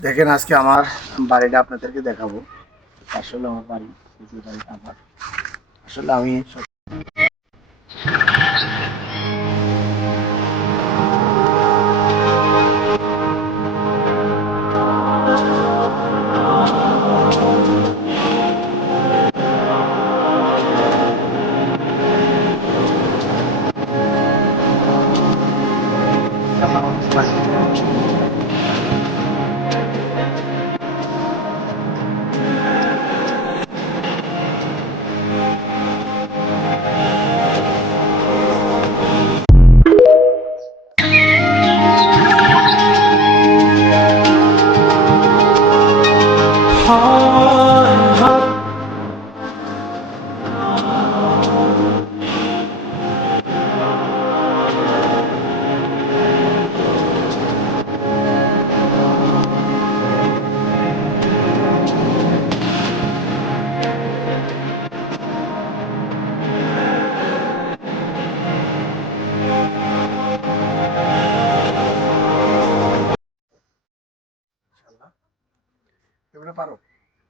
দেখেন আজকে আমার বাড়িটা আপনাদেরকে দেখাবো। আসলে আমার বাড়ি, এই যে বাড়িটা আমার। আসলে আমি এবারে পারো।